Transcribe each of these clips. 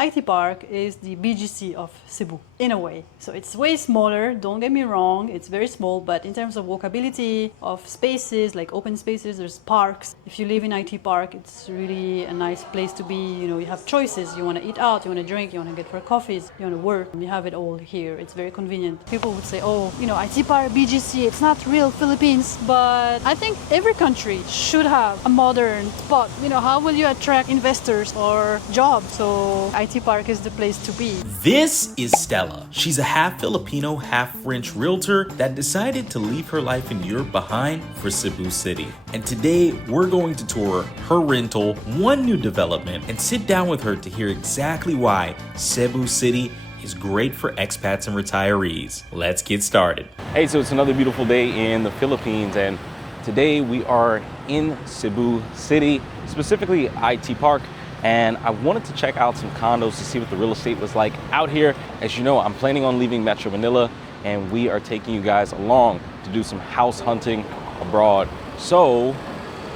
IT Park is the BGC of Cebu, in a way. So it's way smaller, don't get me wrong, it's very small, but in terms of walkability, of spaces, like open spaces, there's parks. If you live in IT Park, it's really a nice place to be. You know, you have choices. You want to eat out, you want to drink, you want to get for coffees, you want to work. You have it all here. It's very convenient. People would say, oh, you know, IT Park, BGC, it's not real Philippines, but I think every country should have a modern spot. You know, how will you attract investors or jobs? So IT Park is the place to be. This is Stella. She's a half Filipino, half French realtor that decided to leave her life in Europe behind for Cebu City. And today we're going to tour her rental, one new development, and sit down with her to hear exactly why Cebu City is great for expats and retirees. Let's get started. Hey, so it's another beautiful day in the Philippines, and today we are in Cebu City, specifically IT Park. And I wanted to check out some condos to see what the real estate was like out here. As you know, I'm planning on leaving Metro Manila, and we are taking you guys along to do some house hunting abroad. So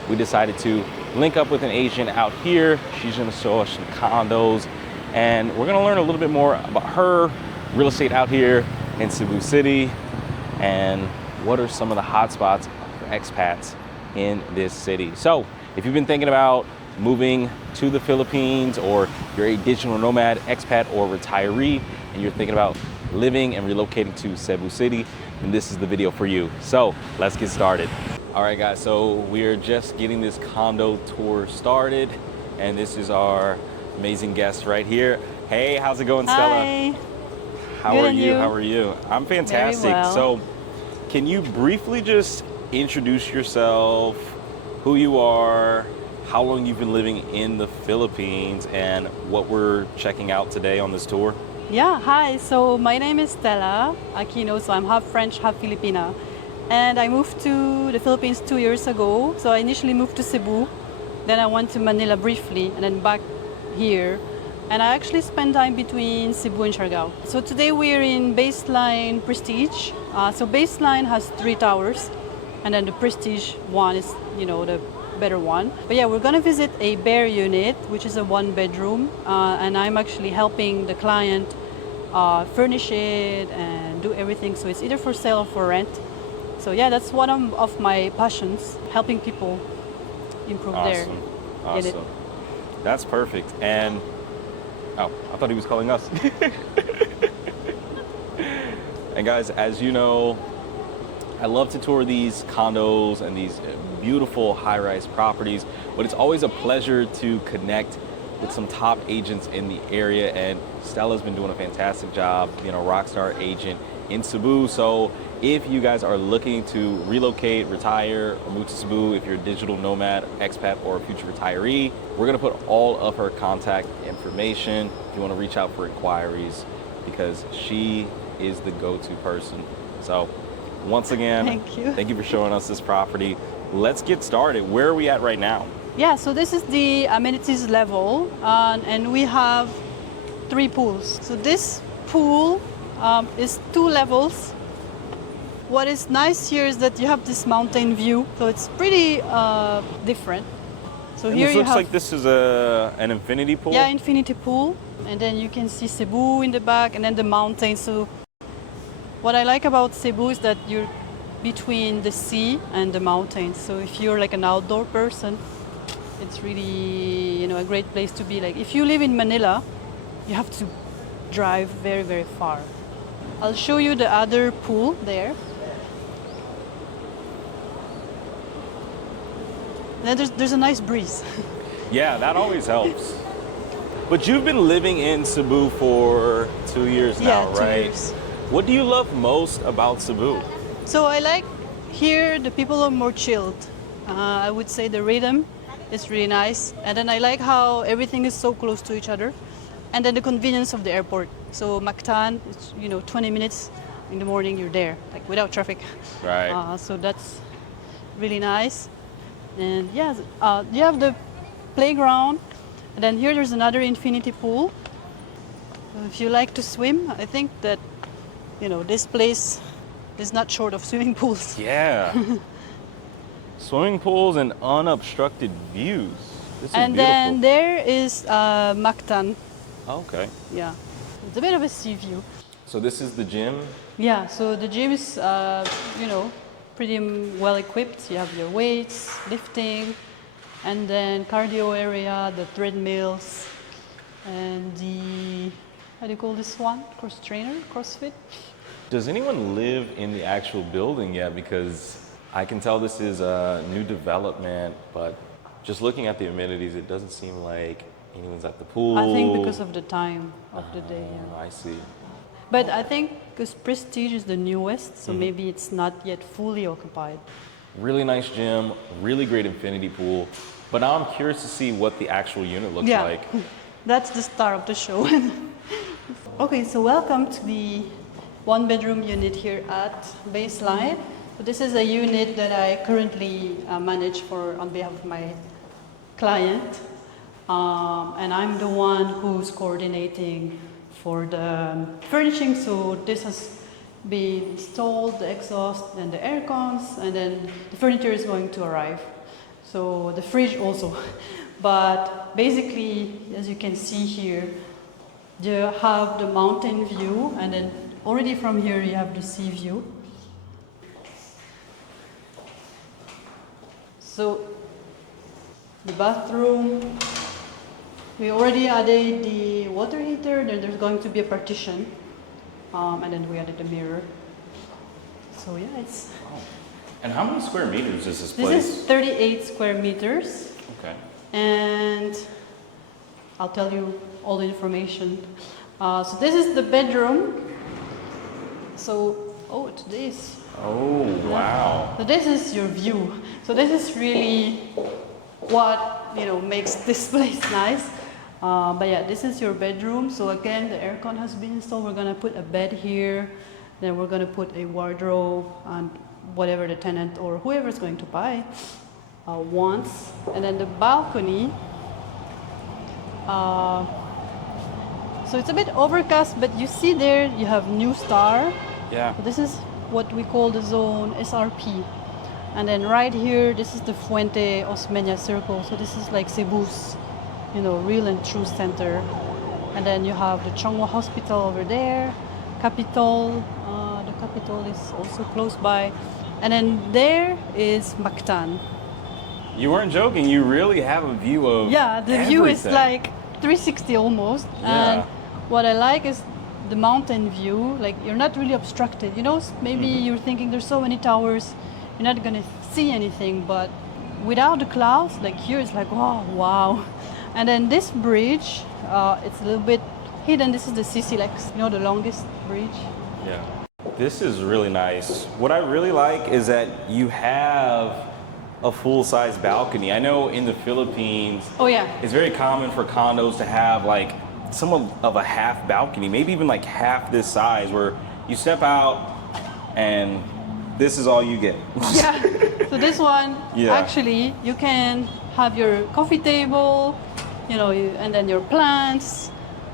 we decided to link up with an agent out here. She's gonna show us some condos, and we're gonna learn a little bit more about her real estate out here in Cebu City, and what are some of the hot spots for expats in this city. So if you've been thinking about moving to the Philippines, or you're a digital nomad, expat, or retiree, and you're thinking about living and relocating to Cebu City, then this is the video for you. So let's get started. All right, guys, so we're just getting this condo tour started, and this is our amazing guest right here. Hey, how's it going, Stella? Hi. How Good, are and you? you? How are you? I'm fantastic. Very well. So can you briefly just introduce yourself, who you are, how long you've been living in the Philippines, and what we're checking out today on this tour? Yeah, hi. So my name is Stella Aquino. So I'm half French, half Filipina. And I moved to the Philippines 2 years ago. So I initially moved to Cebu. Then I went to Manila briefly and then back here. And I actually spent time between Cebu and Siargao. So today we're in Baseline Prestige. So Baseline has 3 towers. And then the Prestige one is, you know, the better one. But yeah, we're gonna visit a bare unit, which is a 1-bedroom, and I'm actually helping the client furnish it and do everything. So it's either for sale or for rent. So yeah, that's one of my passions, helping people improve their unit. Awesome. That's perfect. And oh, I thought he was calling us. And guys, as you know, I love to tour these condos and these beautiful high-rise properties, but it's always a pleasure to connect with some top agents in the area, and Stella's been doing a fantastic job being a rock star agent in Cebu. So if you guys are looking to relocate, retire, or move to Cebu, if you're a digital nomad, expat, or a future retiree, we're gonna put all of her contact information if you wanna reach out for inquiries, because she is the go-to person. So once again, thank you for showing us this property. Let's get started. Where are we at right now? Yeah, so this is the amenities level, and we have 3 pools. So this pool is 2 levels. What is nice here is that you have this mountain view, so it's pretty different. So And here this you looks have, like this is an infinity pool? yeah, infinity pool, and then you can see Cebu in the back, and then the mountains. So what I like about Cebu is that you're between the sea and the mountains. So if you're like an outdoor person, it's really, you know, a great place to be. Like if you live in Manila, you have to drive very, very far. I'll show you the other pool there. And then there's a nice breeze. Yeah, that always helps. But you've been living in Cebu for 2 years now, Yeah, 2 right? years. What do you love most about Cebu? So I like here the people are more chilled. I would say the rhythm is really nice, and then I like how everything is so close to each other, and then the convenience of the airport. So Mactan, it's, you know, 20 minutes in the morning you're there, like without traffic. Right. So that's really nice, and yeah, you have the playground, and then here there's another infinity pool. So if you like to swim, I think that, you know, this place is not short of swimming pools. Yeah. Swimming pools and unobstructed views. This is And beautiful. then there is Mactan. Okay. Yeah, it's a bit of a sea view. So this is the gym. Yeah, so the gym is, pretty well equipped. You have your weights, lifting, and then cardio area, the treadmills, and the, how do you call this one? Cross trainer, CrossFit? Does anyone live in the actual building yet? Because I can tell this is a new development, but just looking at the amenities, it doesn't seem like anyone's at the pool. I think because of the time of the day. Yeah. I see. But I think because Prestige is the newest, so maybe it's not yet fully occupied. Really nice gym, really great infinity pool. But now I'm curious to see what the actual unit looks Yeah, like. that's the star of the show. Okay, so welcome to the one bedroom unit here at Baseline. So this is a unit that I currently manage for on behalf of my client. And I'm the one who's coordinating for the furnishing. So this has been installed, the exhaust and the air cons, and then the furniture is going to arrive. So the fridge also. But basically, as you can see here, you have the mountain view, and then already from here you have the sea view. So the bathroom, we already added the water heater, then there's going to be a partition, and then we added the mirror. So yeah, it's... And how many square meters is this place? This is 38 square meters. Okay. And I'll tell you all the information. So this is the bedroom. So, oh, it's this. Oh, wow. So this is your view. So this is really what, makes this place nice. But yeah, this is your bedroom. So again, the aircon has been installed. We're gonna put a bed here. Then we're gonna put a wardrobe and whatever the tenant or whoever's going to buy wants. And then the balcony. So it's a bit overcast, but you see there you have New Star. Yeah. This is what we call the zone SRP. And then right here, this is the Fuente Osmeña Circle. So this is like Cebu's, real and true center. And then you have the Chongwa Hospital over there, Capitol. The Capitol is also close by. And then there is Mactan. You weren't joking. You really have a view of The view is everything. like 360 almost. Yeah. And what I like is the mountain view. Like you're not really obstructed. Maybe you're thinking there's so many towers, you're not gonna see anything. But without the clouds, like here, it's like wow. And then this bridge, it's a little bit hidden. This is the CC-Lex, the longest bridge. Yeah. This is really nice. What I really like is that you have a full-size balcony. I know in the Philippines, Oh yeah. it's very common for condos to have like somewhat of a half balcony, maybe even like half this size, where you step out and this is all you get. Yeah. So this one, Yeah. actually, you can have your coffee table, and then your plants,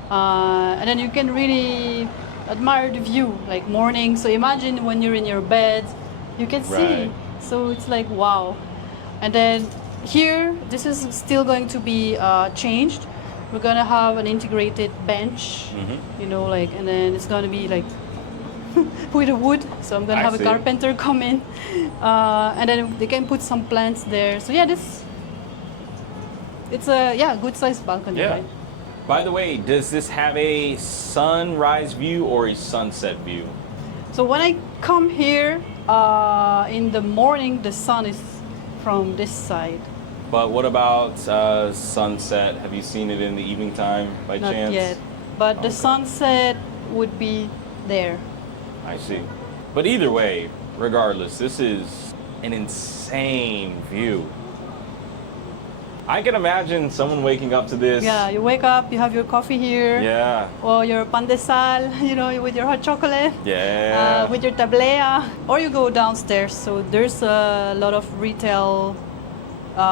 and then you can really admire the view, like morning. So imagine when you're in your bed, you can see. Right. So it's like wow. And then here, this is still going to be changed. We're gonna have an integrated bench, and then it's gonna be like with a wood. So I'm gonna I have see. a carpenter come in, and then they can put some plants there. So yeah, it's a good sized balcony, Yeah. right? By the way, does this have a sunrise view or a sunset view? So when I come here in the morning, the sun is from this side. But what about sunset? Have you seen it in the evening time by Not chance? yet, but the Okay. sunset would be there. I see. But either way, regardless, this is an insane view. I can imagine someone waking up to this. Yeah, you wake up, you have your coffee here, Yeah. or your pandesal, with your hot chocolate. Yeah. With your tablea, or you go downstairs. So there's a lot of retail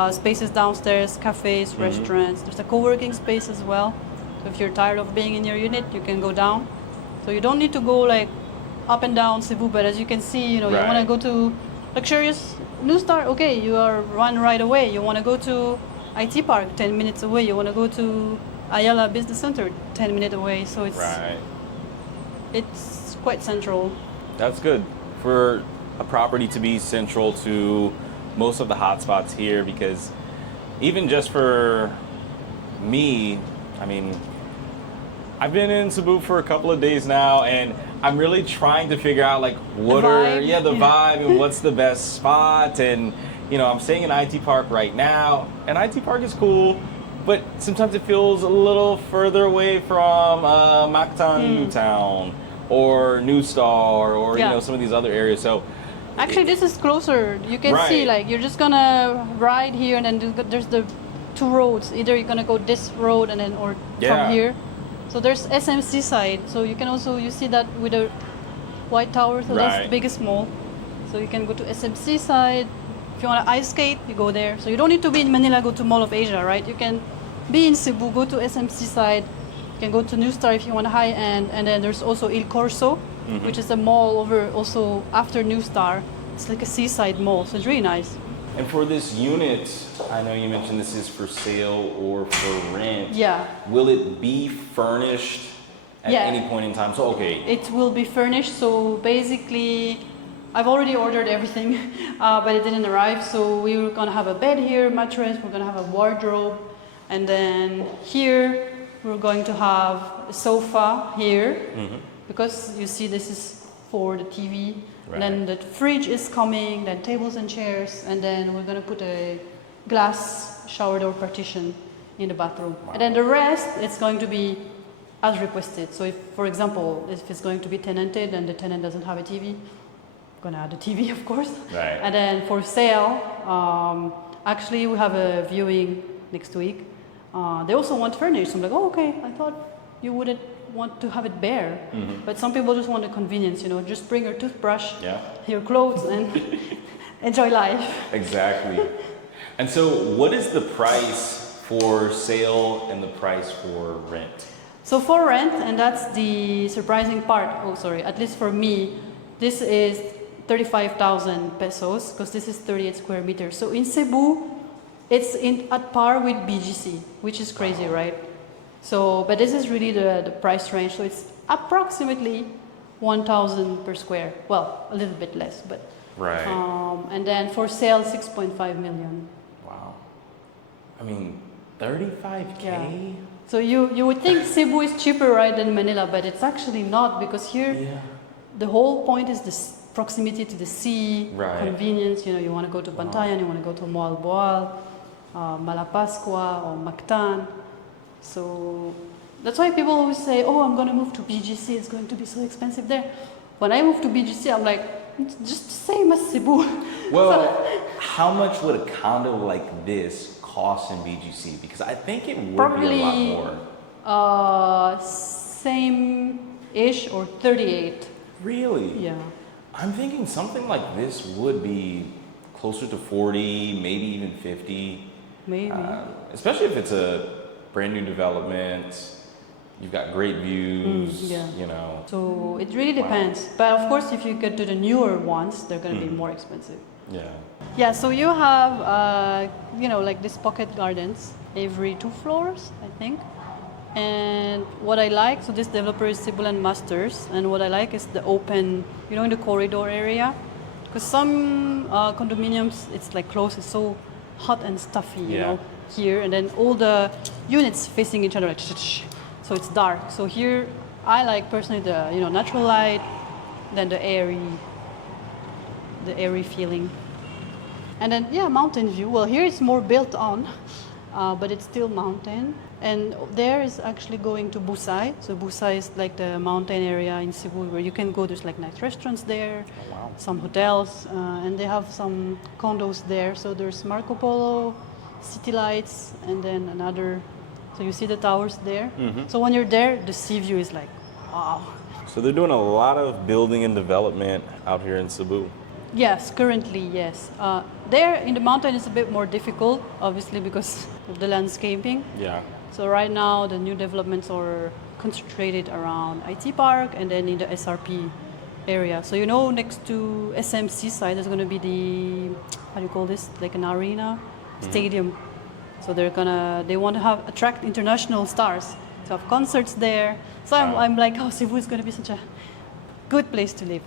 spaces downstairs, cafes, restaurants. There's a co-working space as well. So if you're tired of being in your unit, you can go down. So you don't need to go like up and down Cebu, but as you can see, you want to Right. go to luxurious New Star, okay, you are run right away. You want to go to IT Park, 10 minutes away. You want to go to Ayala Business Center, 10 minutes away. So Right. it's quite central. That's good for a property to be central to most of the hotspots here, because even just for me, I mean, I've been in Cebu for a couple of days now, and I'm really trying to figure out like what the vibe and what's the best spot. And you know, I'm staying in IT Park right now, and IT Park is cool, but sometimes it feels a little further away from Mactan Newtown or New Star or you know, some of these other areas. So actually, this is closer. You can see, like, you're just gonna ride here, and then there's the two roads. Either you're gonna go this road and then or from here. So there's SMC side. So you can also, you see that with the white tower. So that's the biggest mall. So you can go to SMC side. If you want to ice skate, you go there. So you don't need to be in Manila, go to Mall of Asia, right? You can be in Cebu, go to SMC side. You can go to New Star if you want high end. And then there's also Il Corso, which is a mall over also after New Star. It's like a seaside mall, so it's really nice. And for this unit, I know you mentioned this is for sale or for rent. Yeah. Will it be furnished at any point in time? So, okay. It will be furnished. So basically, I've already ordered everything, but it didn't arrive. So we were gonna have a bed here, mattress. We're gonna have a wardrobe, and then here we're going to have a sofa here, because you see this is for the TV. Right. Then the fridge is coming, then tables and chairs, and then we're gonna put a glass shower door partition in the bathroom. Wow. And then the rest, it's going to be as requested. So if, for example, if it's going to be tenanted and the tenant doesn't have a TV, I'm gonna add a TV, of course. Right. And then for sale, actually we have a viewing next week. They also want furnished. So I'm like, oh, okay, I thought you wouldn't want to have it bare. But some people just want the convenience, you know, just bring your toothbrush, your clothes, and enjoy life. Exactly. And so what is the price for sale and the price for rent? So for rent, and that's the surprising part, at least for me, this is 35,000 pesos, because this is 38 square meters. So in Cebu, it's at par with BGC, which is crazy, right? So, but this is really the price range. So it's approximately 1,000 per square. Well, a little bit less, but. Right. And then for sale, 6.5 million. Wow. I mean, 35K? Yeah. So you would think Cebu is cheaper, right, than Manila, but it's actually not, because here the whole point is this proximity to the sea, convenience. You know, you want to go to Bantayan, you want to go to Moal Boal, Malapascua or Mactan. So that's why people always say, oh, I'm going to move to BGC, it's going to be so expensive there. When I moved to BGC, I'm like, it's just the same as Cebu. Well, how much would a condo like this cost in BGC? Because I think it would probably be a lot more. Same-ish or 38. Really? Yeah. I'm thinking something like this would be closer to 40, maybe even 50. Maybe. Especially if it's a brand new development. You've got great views, you know. So it really depends. But of course, if you get to the newer ones, they're going to be more expensive. Yeah. Yeah, so you have, you know, like these pocket gardens every 2 floors, I think. And what I like, so this developer is Cebulan Masters, and what I like is the open, you know, in the corridor area. Because some condominiums, it's like close, it's so hot and stuffy, you know, here. And then all the units facing each other, like, so it's dark. So here, I like personally the, you know, natural light, then the airy feeling. And then, yeah, mountain view. Well, here it's more built on, but it's still mountain. And there is actually going to Busay. So Busay is like the mountain area in Cebu where you can go. There's like nice restaurants there, some hotels, and they have some condos there. So there's Marco Polo, City Lights, and then another. So you see the towers there. So when you're there, the sea view is like, wow. So they're doing a lot of building and development out here in Cebu. Yes, currently, yes. There in the mountain it's a bit more difficult, obviously, because of the landscaping. Yeah. So right now the new developments are concentrated around IT Park and then in the SRP area. So you know, next to SMC side, there's going to be the, how do you call this, like an arena, stadium. So they want to attract international stars to have concerts there. So I'm like, oh, Cebu is gonna be such a good place to live.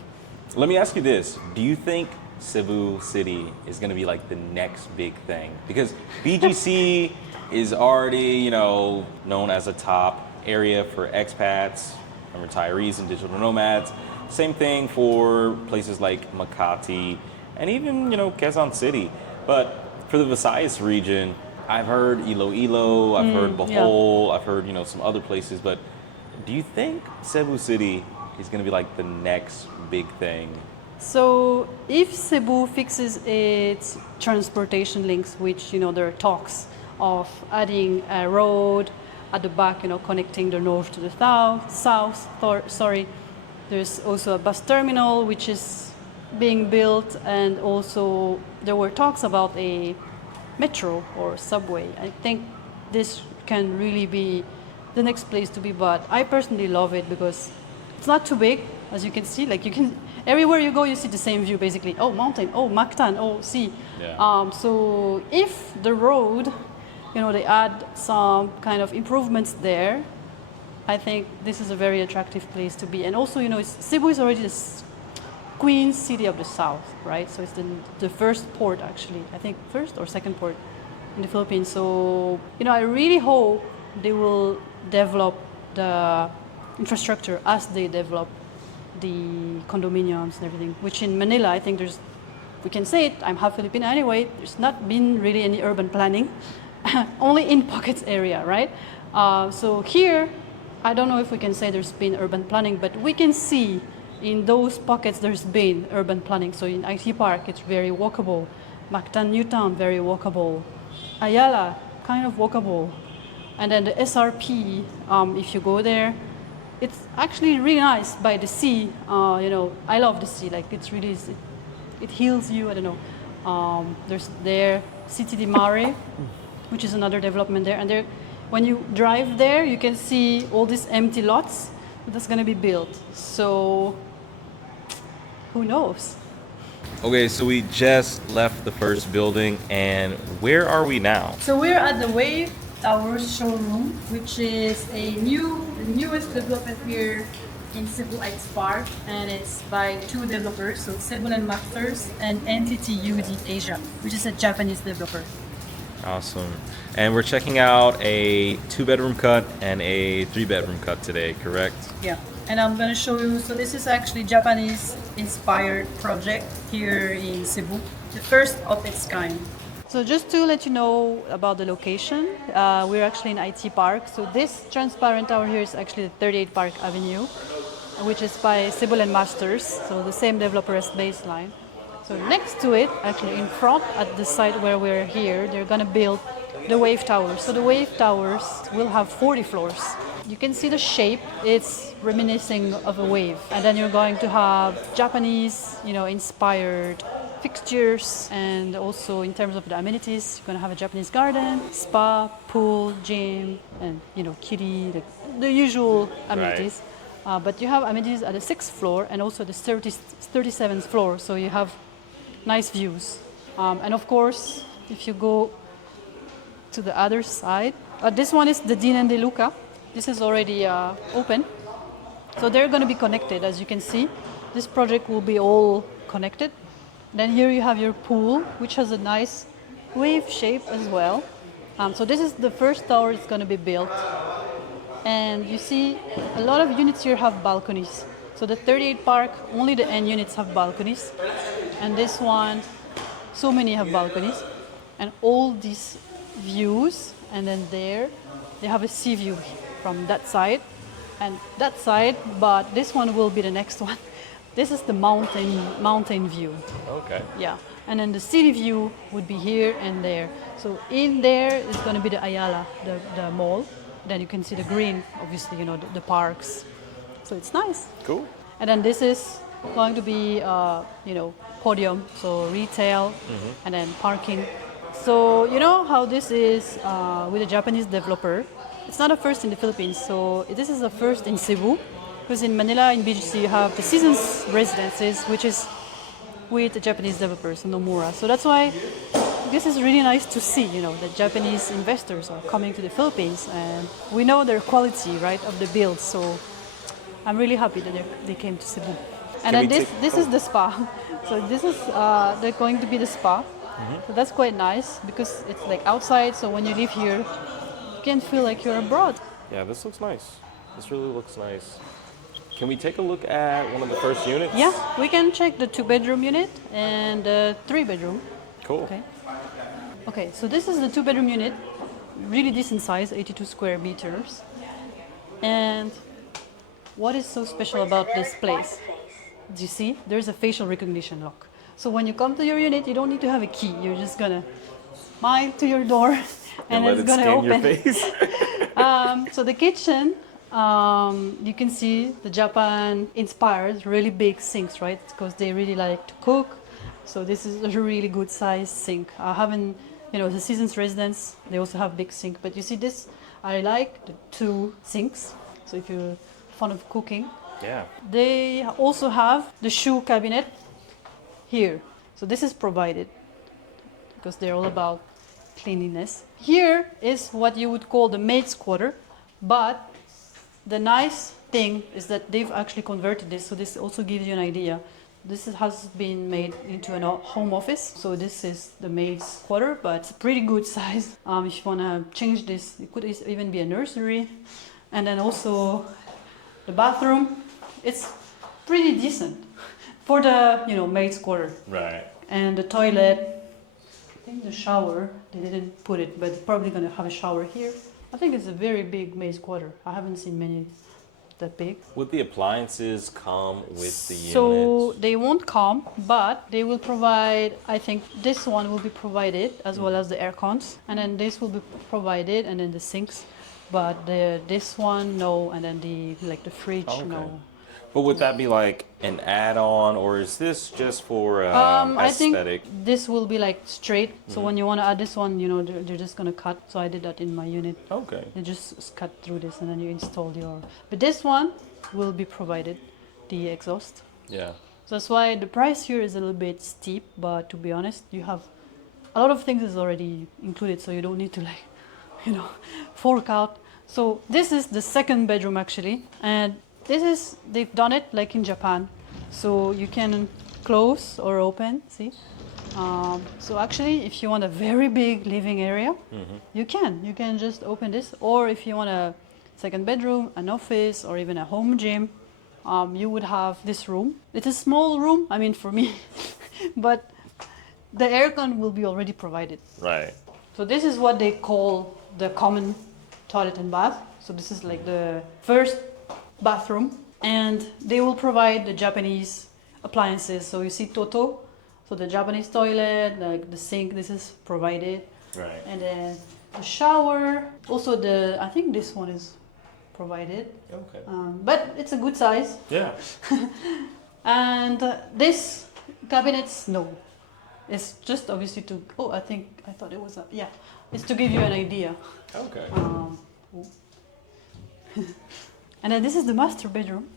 Let me ask you this. Do you think Cebu City is going to be like the next big thing? Because BGC is already, known as a top area for expats and retirees and digital nomads. Same thing for places like Makati and even, Quezon City. But for the Visayas region, I've heard Iloilo, I've heard Bohol, I've heard, some other places. But do you think Cebu City is going to be like the next big thing? So if Cebu fixes its transportation links, which there are talks of adding a road at the back, connecting the north to the south. There's also a bus terminal which is being built, and also there were talks about a metro or subway. I think this can really be the next place to be, but I personally love it because it's not too big, as you can see. Like everywhere you go, you see the same view basically. Oh, mountain. Oh, Mactan. Oh, sea. Yeah. So if the road, they add some kind of improvements there, I think this is a very attractive place to be. And also, Cebu is already the queen city of the south, right? So it's the first port, actually. I think first or second port in the Philippines. So, I really hope they will develop the infrastructure as they develop the condominiums and everything, which in Manila, I think we can say it, I'm half Filipina anyway, there's not been really any urban planning, only in pockets area, right? So here, I don't know if we can say there's been urban planning, but we can see in those pockets there's been urban planning. So in IT Park, it's very walkable. Mactan Newtown, very walkable. Ayala, kind of walkable. And then the SRP, if you go there, it's actually really nice by the sea. I love the sea. Like it's really, it heals you. I don't know. There's there City de Mare, which is another development there. And there, when you drive there, you can see all these empty lots that's going to be built. So who knows? Okay, so we just left the first building, and where are we now? So we're at the Wave Towers showroom, which is the newest development here in Cebu Expat, and it's by two developers, so Cebu Masters and Entity UD Asia, which is a Japanese developer. Awesome. And we're checking out a 2-bedroom cut and a 3-bedroom cut today, correct? Yeah, and I'm going to show you, so this is actually Japanese inspired project here in Cebu, the first of its kind. So just to let you know about the location, we're actually in IT Park. So this transparent tower here is actually the 38 Park Avenue, which is by Cebu Masters, so the same developer as Baseline. So next to it, actually in front at the site where we're here, they're gonna build the Wave Towers. So the Wave Towers will have 40 floors. You can see the shape, it's reminiscing of a wave. And then you're going to have Japanese, inspired fixtures, and also in terms of the amenities, you're going to have a Japanese garden, spa, pool, gym, and kitty, the usual amenities. Right. But you have amenities at the 6th floor and also the 37th floor, so you have nice views. And of course, if you go to the other side, this one is the Dinan de Luca. This is already open, so they're going to be connected. As you can see, this project will be all connected. Then here you have your pool, which has a nice wave shape as well. So this is the first tower that's going to be built. And you see a lot of units here have balconies. So the 38 Park, only the end units have balconies. And this one, so many have balconies. And all these views, and then there, they have a sea view from that side and that side, but this one will be the next one. This is the mountain view. Okay. Yeah, and then the city view would be here and there. So in there is going to be the Ayala, the mall. Then you can see the green, obviously, the parks. So it's nice. Cool. And then this is going to be, podium, so retail, and then parking. So you know how this is with a Japanese developer. It's not a first in the Philippines, so this is a first in Cebu. Because in Manila, in BGC, you have the Seasons Residences, which is with the Japanese developers, Nomura. So that's why this is really nice to see, you know, that Japanese investors are coming to the Philippines, and we know their quality, right, of the build. So I'm really happy that they came to Cebu. And then this is the spa. So this is they're going to be the spa. So that's quite nice because it's like outside. So when you live here, you can feel like you're abroad. Yeah, this looks nice. This really looks nice. Can we take a look at one of the first units? Yeah, we can check the 2-bedroom unit and the 3-bedroom. Cool. Okay. Okay, so this is the 2-bedroom unit, really decent size, 82 square meters. And what is so special about this place? Do you see? There's a facial recognition lock. So when you come to your unit, you don't need to have a key. You're just gonna smile to your door, and it's gonna open. Your face. So the kitchen, you can see the Japan-inspired, really big sinks, right? Because they really like to cook. So this is a really good size sink. I haven't, you know, the season's residents, they also have big sink. But you see this, I like the 2 sinks. So if you're fond of cooking. Yeah. They also have the shoe cabinet here. So this is provided because they're all about cleanliness. Here is what you would call the maid's quarter, but the nice thing is that they've actually converted this, so this also gives you an idea. This has been made into a home office, so this is the maid's quarter, but it's a pretty good size. If you want to change this, it could even be a nursery. And then also the bathroom, it's pretty decent for the, you know, maid's quarter. Right. And the toilet, I think the shower, they didn't put it, but they're probably going to have a shower here. I think it's a very big maid's quarter. I haven't seen many that big. Would the appliances come with the unit? So they won't come, but they will provide, I think this one will be provided as well as the air cons. And then this will be provided, and then the sinks. But this one, no, and then the fridge, no. But would that be like an add-on, or is this just for I think aesthetic? this will be like straight. So when you want to add this one, you know, they're just gonna cut. So I did that in my unit. Okay. You just cut through this, and then you install your. But this one will be provided, the exhaust. Yeah. So that's why the price here is a little bit steep. But to be honest, you have a lot of things is already included, so you don't need to like, you know, fork out. So this is the 2nd bedroom actually, and this is, they've done it like in Japan. So you can close or open, see? So actually, if you want a very big living area, you can just open this. Or if you want a 2nd bedroom, an office, or even a home gym, you would have this room. It's a small room, I mean for me, but the aircon will be already provided. Right. So this is what they call the common toilet and bath. So this is like the first bathroom, and they will provide the Japanese appliances. So you see Toto, so the Japanese toilet, like the sink, this is provided. Right. And then the shower, also I think this one is provided. Okay. But it's a good size. Yeah. And this cabinets, no. It's just obviously to, I thought it was it's to give you an idea. Okay. And then this is the master bedroom.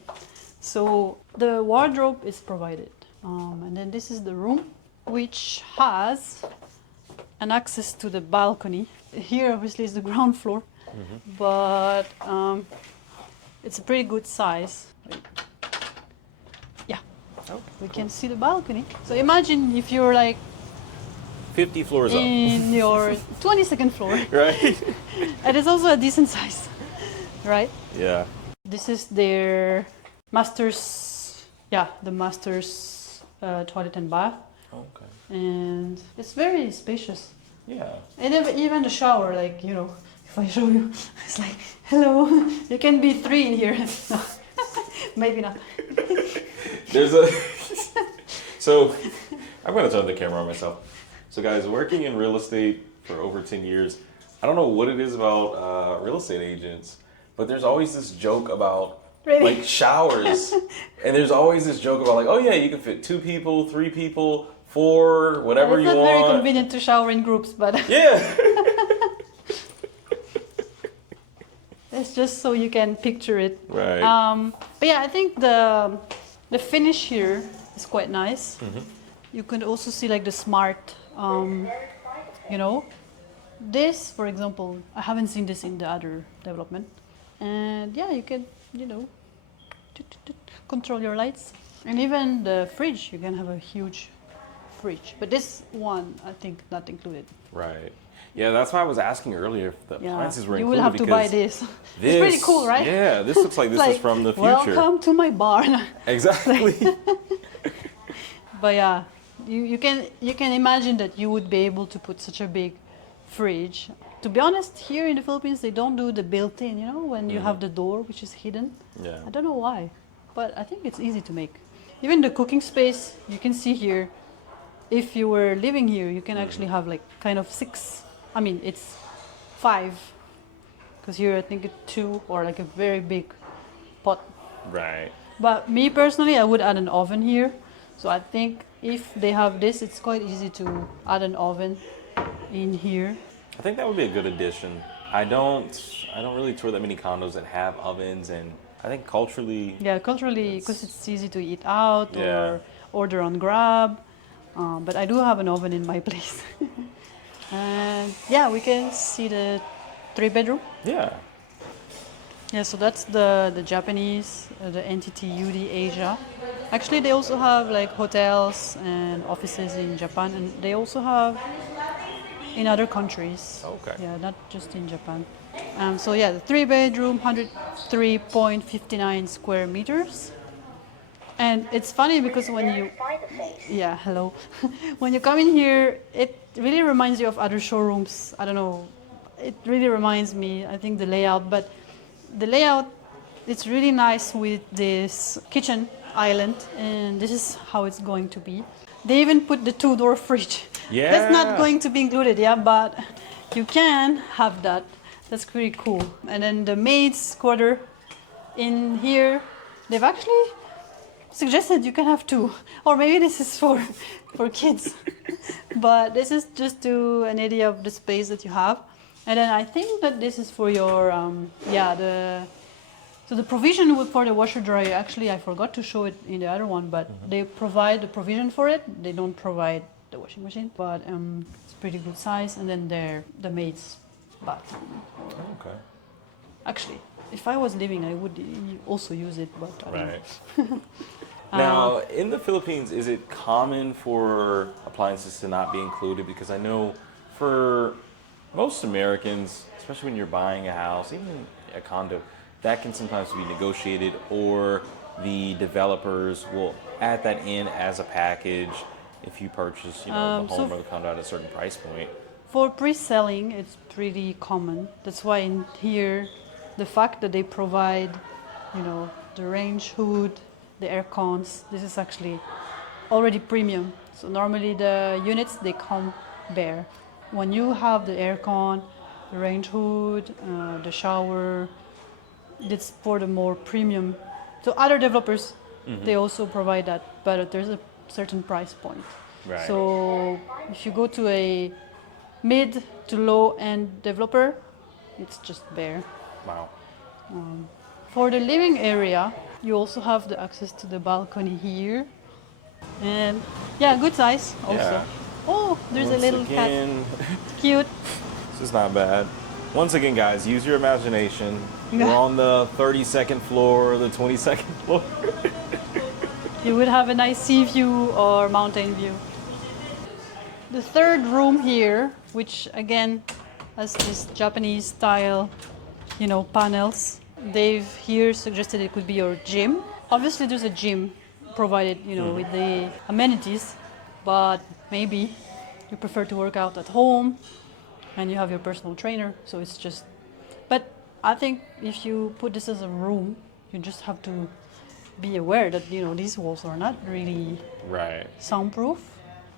So the wardrobe is provided. And then this is the room, which has an access to the balcony. Here obviously is the ground floor, but it's a pretty good size. Yeah, we can see the balcony. So imagine if you're like 50 floors up. in your 22nd floor. Right. And it's also a decent size, right? Yeah. This is their master's, the master's toilet and bath. Okay. And it's very spacious. Yeah. And even the shower, like, you know, if I show you, it's like, hello, you can be 3 in here. No, maybe not. There's a... So, I'm going to turn the camera on myself. So guys, working in real estate for over 10 years, I don't know what it is about real estate agents, but there's always this joke about like showers. And there's always this joke about like, oh yeah, you can fit 2 people, 3 people, 4, whatever you want. It's not very convenient to shower in groups, but... Yeah. It's just so you can picture it. Right. But yeah, I think the finish here is quite nice. You can also see like the smart you know. This, for example, I haven't seen this in the other development. And yeah, you can, you know, control your lights. And even the fridge, you can have a huge fridge. But this one, I think, not included. Right. Yeah, that's why I was asking earlier if the appliances were you included. will have to buy this. It's pretty cool, right? Yeah, this looks like this It's is from the future. Welcome to my barn. Exactly. But yeah, you can imagine that you would be able to put such a big fridge. To be honest, here in the Philippines, they don't do the built-in, you know, when you have the door, which is hidden. Yeah. I don't know why, but I think it's easy to make. Even the cooking space, you can see here, if you were living here, you can actually have like kind of 6. I mean, it's 5, because here I think it's 2 or like a very big pot. Right. But me personally, I would add an oven here. So I think if they have this, it's quite easy to add an oven in here. I think that would be a good addition. I don't really tour that many condos that have ovens, and I think culturally. Yeah, culturally, because it's easy to eat out Yeah. or order on Grab. But I do have an oven in my place. And yeah, we can see the 3-bedroom. Yeah. Yeah, so that's the Japanese, the entity UD Asia. Actually, they also have like hotels and offices in Japan, and they also have in other countries. Okay. Yeah, not just in Japan. So yeah, the 3-bedroom, 103.59 square meters. And it's funny because when you, yeah, hello, when you come in here, it really reminds you of other showrooms. I don't know, it really reminds me. I think the layout, but the layout, it's really nice with this kitchen island, and this is how it's going to be. They even put the 2-door fridge. Yeah. That's not going to be included, yeah, but you can have that. That's pretty cool. And then the maid's quarter in here, they've actually suggested you can have 2, or maybe this is for kids. But this is just to an idea of the space that you have. And then I think that this is for your so the provision for the washer dryer, actually I forgot to show it in the other one, but they provide the provision for it. They don't provide the washing machine, but it's pretty good size. And then the maid's bathroom. Okay. Actually, if I was living, I would also use it, but I don't know. Right. Now, in the Philippines, is it common for appliances to not be included? Because I know for most Americans, especially when you're buying a house, even a condo, that can sometimes be negotiated, or the developers will add that in as a package if you purchase, the home or the condo at a certain price point. For pre-selling, it's pretty common. That's why in here, the fact that they provide, the range hood, the air cons, this is actually already premium. So normally the units, they come bare. When you have the air con, the range hood, the shower, it's for the more premium. So other developers, they also provide that, but there's a certain price point. Right. So if you go to a mid to low end developer, it's just bare. Wow. For the living area, you also have the access to the balcony here. And yeah, good size also. Yeah. Oh, there's Once a little again, cat. Cute. this is not bad. Once again, guys, use your imagination. Yeah. We're on the 32nd floor, the 22nd floor. You would have a nice sea view or mountain view. The third room here, which again has this Japanese style, panels. They've here suggested it could be your gym. Obviously there's a gym provided, with the amenities, but maybe you prefer to work out at home and you have your personal trainer, so it's just, but I think if you put this as a room, you just have to be aware that, these walls are not really Right. soundproof.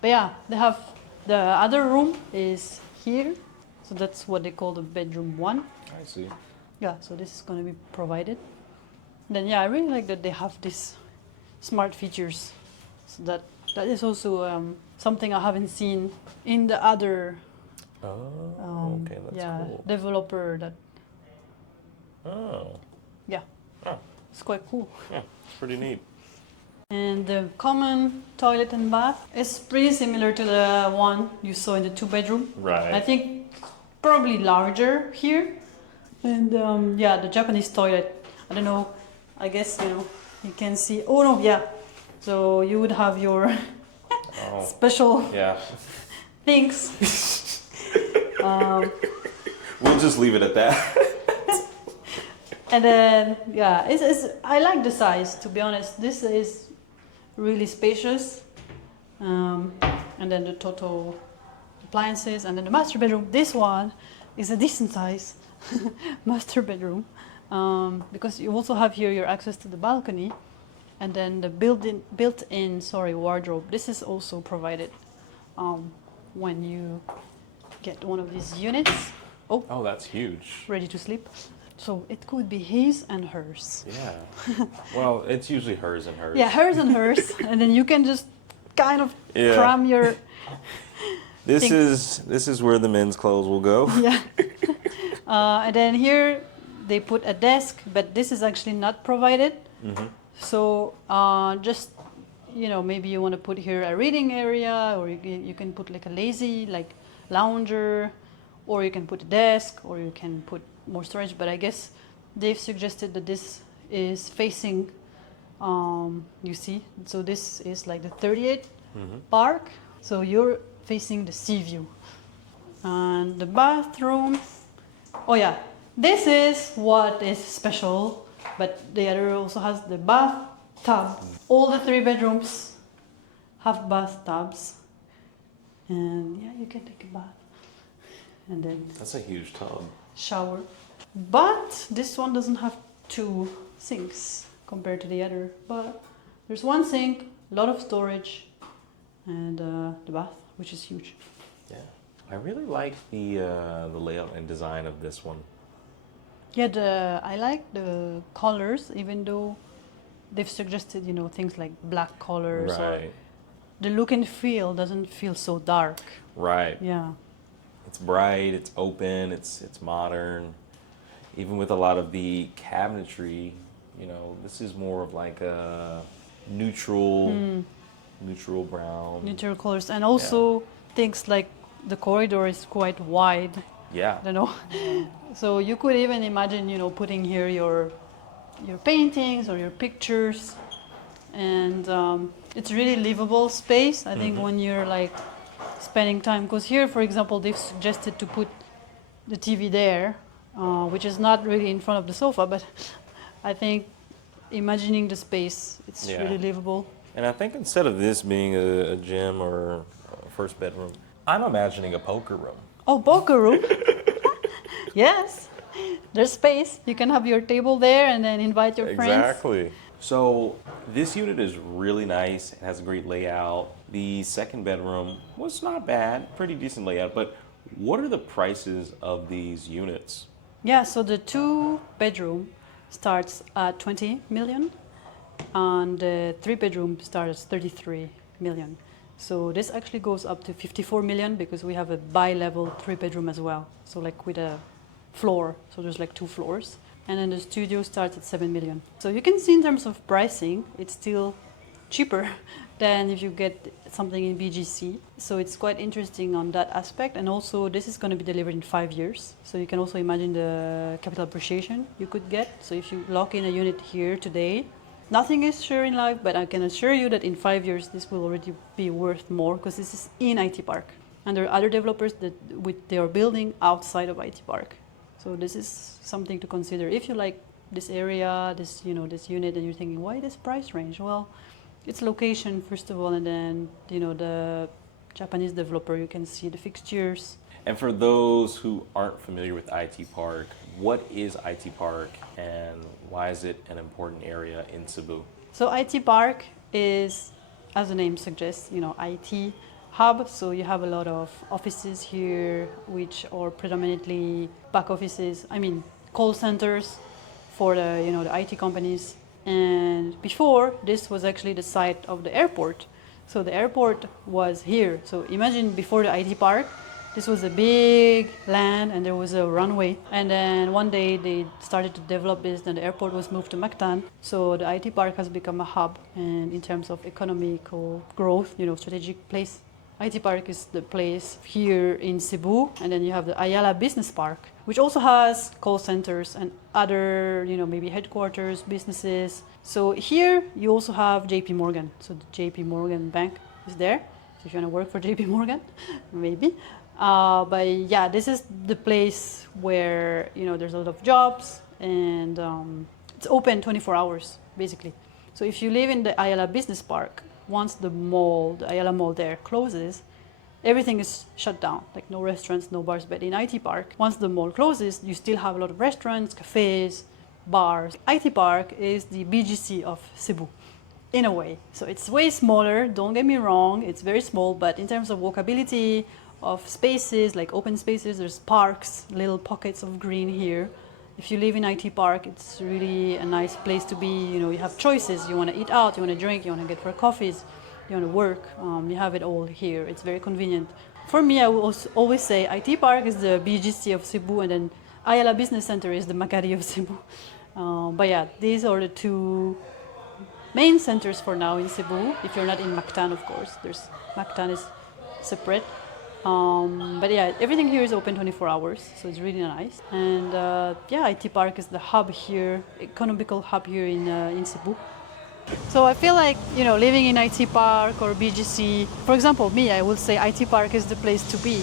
But yeah, they have, the other room is here, so that's what they call the bedroom 1. I see. Yeah, so this is going to be provided. Then yeah, I really like that they have these smart features. So that is also something I haven't seen in the other Okay, that's cool. developer. That Oh, yeah, oh, it's quite cool. yeah, it's pretty neat. And the common toilet and bath is pretty similar to the one you saw in the 2-bedroom. Right. I think probably larger here. And yeah, the Japanese toilet, I don't know, I guess, you can see, oh no, yeah. So you would have your special Yeah. things. We'll just leave it at that. And then, yeah, I like the size, to be honest. This is really spacious. And then the total appliances. And then the master bedroom. This one is a decent size master bedroom. Because you also have here your access to the balcony. And then the built-in wardrobe. This is also provided when you get one of these units. Oh, that's huge. Ready to sleep. So it could be his and hers. Yeah. Well, it's usually hers and hers. Yeah, hers and hers. And then you can just kind of cram your This things. is where the men's clothes will go. Yeah. And then here they put a desk, but this is actually not provided. Mm-hmm. So just, maybe you want to put here a reading area, or you can put like a lazy, like lounger, or you can put a desk, or you can put more storage. But I guess they've suggested that this is facing, you see, so this is like the 38 park. So you're facing the sea view. And the bathroom, oh yeah, this is what is special, but the other also has the bathtub. All the 3 bedrooms have bathtubs. And yeah, you can take a bath. And then That's a huge tub. shower. But this one doesn't have 2 sinks compared to the other. But there's 1 sink, a lot of storage, and the bath, which is huge. Yeah. I really like the layout and design of this one. Yeah, I like the colors, even though they've suggested, things like black colors. Or Right. the look and feel doesn't feel so dark. Right. Yeah. It's bright, it's open, it's modern. Even with a lot of the cabinetry, this is more of like a neutral brown. Neutral colors. And also things like the corridor is quite wide. Yeah. I don't know. So you could even imagine, putting here your paintings or your pictures. And it's really livable space. I think when you're like spending time, because here, for example, they've suggested to put the TV there, which is not really in front of the sofa, but I think imagining the space, it's really livable. And I think instead of this being a gym or a first bedroom, I'm imagining a poker room. Oh, poker room. Yes, there's space. You can have your table there and then invite your friends. Exactly. So this unit is really nice. It has a great layout. The second bedroom was not bad, pretty decent layout. But what are the prices of these units? Yeah, so the 2-bedroom starts at 20 million, and the 3-bedroom starts 33 million. So this actually goes up to 54 million because we have a bi-level 3-bedroom as well. So like with a floor, so there's like 2 floors. And then the studio starts at 7 million. So you can see in terms of pricing, it's still cheaper than if you get something in BGC. So it's quite interesting on that aspect. And also this is going to be delivered in 5 years. So you can also imagine the capital appreciation you could get. So if you lock in a unit here today, nothing is sure in life, but I can assure you that in 5 years, this will already be worth more because this is in IT Park. And there are other developers that they are building outside of IT Park. So this is something to consider. If you like this area, this unit, and you're thinking, why this price range? Well, it's location, first of all, and then, the Japanese developer, you can see the fixtures. And for those who aren't familiar with IT Park, what is IT Park and why is it an important area in Cebu? So IT Park is, as the name suggests, IT hub. So you have a lot of offices here, which are predominantly back offices. Call centers for the IT companies. And before, this was actually the site of the airport. So the airport was here. So imagine before the IT Park, This was a big land and there was a runway. And then one day they started to develop this, and the airport was moved to Mactan. So the IT park has become a hub, and in terms of economical growth, strategic place. IT Park is the place here in Cebu, and then you have the Ayala Business Park, which also has call centers and other, maybe headquarters, businesses. So here you also have JP Morgan. So the JP Morgan Bank is there. So if you want to work for JP Morgan, maybe. But yeah, this is the place where, there's a lot of jobs, and it's open 24 hours, basically. So if you live in the Ayala Business Park, once the Ayala Mall there closes, everything is shut down, like no restaurants, no bars. But in IT Park, once the mall closes, you still have a lot of restaurants, cafes, bars. IT Park is the BGC of Cebu, in a way. So it's way smaller, don't get me wrong, it's very small, but in terms of walkability, of spaces, like open spaces, there's parks, little pockets of green here. If you live in IT Park, it's really a nice place to be. You have choices. You want to eat out, you want to drink, you want to get for coffees, you want to work. You have it all here. It's very convenient. For me, I will always say IT Park is the BGC of Cebu, and then Ayala Business Center is the Makati of Cebu. But yeah, these are the two main centers for now in Cebu. If you're not in Mactan, of course. Mactan is separate. But yeah, everything here is open 24 hours, so it's really nice. And yeah, IT Park is the hub here, economical hub here in Cebu. So I feel like, living in IT Park or BGC, for example, me, I would say IT Park is the place to be.